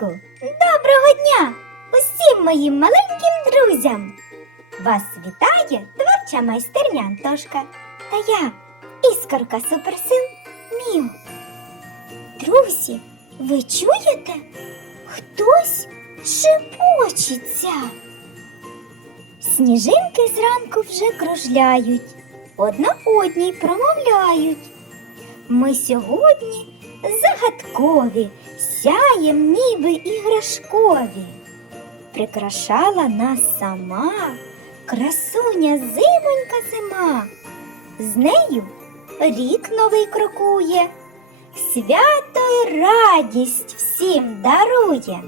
ранку! Доброго дня усім моїм маленьким друзям! Вас вітає творча майстерня Антошка та я, іскорка суперсил Міо. Друзі, ви чуєте? Хтось шепочеться. Сніжинки зранку вже кружляють, одна одній промовляють. Ми сьогодні загадкові, сяєм ніби іграшкові. Прикрашала нас сама красуня зимонька зима. З нею рік новий крокує, свято й радість всім дарує.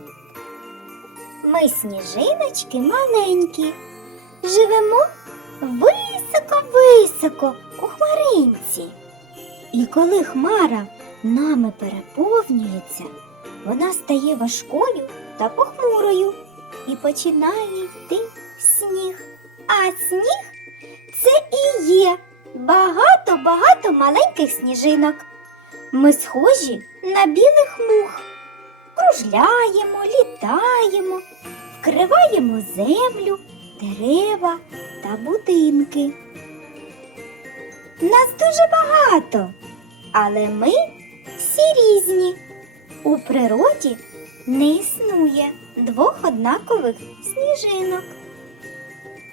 Ми сніжиночки маленькі, живемо високо-високо у хмаринці. І коли хмара нами переповнюється, вона стає важкою та похмурою і починає йти сніг. А сніг це і є багато-багато маленьких сніжинок. Ми схожі на білих мух. Кружляємо, літаємо, вкриваємо землю, дерева та будинки. Нас дуже багато, але ми всі різні. У природі не існує двох однакових сніжинок.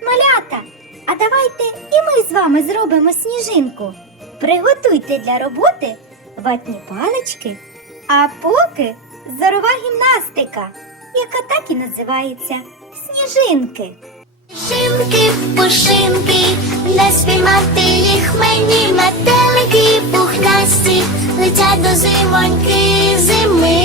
Малята, а давайте і ми з вами зробимо сніжинку. Приготуйте для роботи ватні палички, а поки зорова гімнастика, яка так і називається сніжинки. Шинки, пушинки, не спіймати їх мені метелики до зимоньки зими.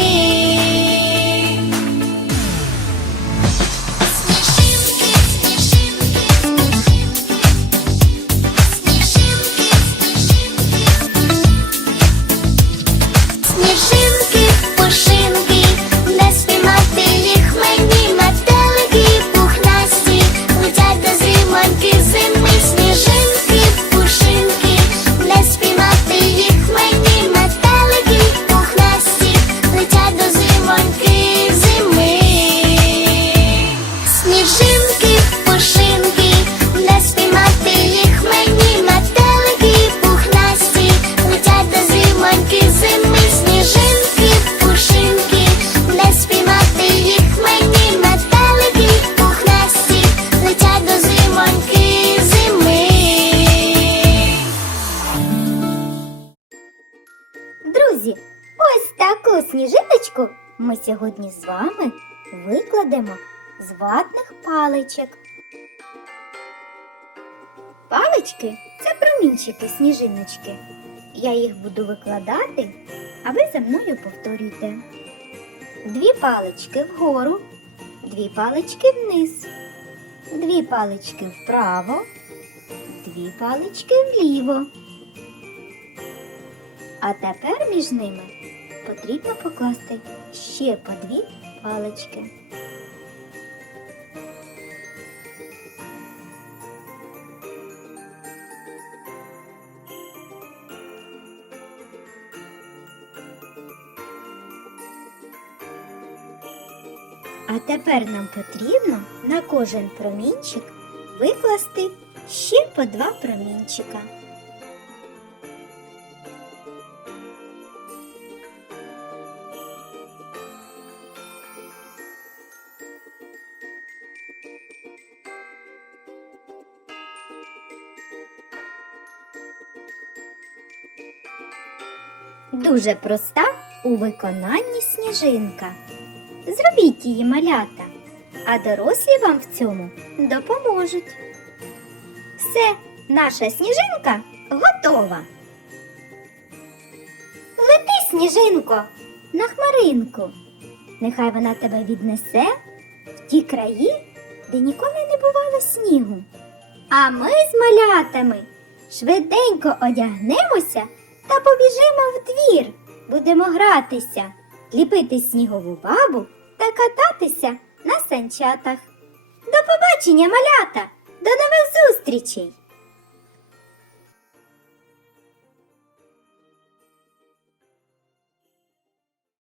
Сніжиночку ми сьогодні з вами викладемо з ватних паличок. Палички це промінчики сніжиночки. Я їх буду викладати, а ви за мною повторюйте. Дві палички вгору, дві палички вниз, дві палички вправо, дві палички вліво. А тепер між ними потрібно покласти ще по дві палички. А тепер нам потрібно на кожен промінчик викласти ще по два промінчика. Дуже проста у виконанні сніжинка. Зробіть її малята, а дорослі вам в цьому допоможуть. Все, наша сніжинка готова. Лети, сніжинко, на хмаринку. Нехай вона тебе віднесе в ті краї, де ніколи не бувало снігу. А ми з малятами швиденько одягнемося та побіжимо в двір. Будемо гратися, ліпити снігову бабу та кататися на санчатах. До побачення, малята! До нових зустрічей!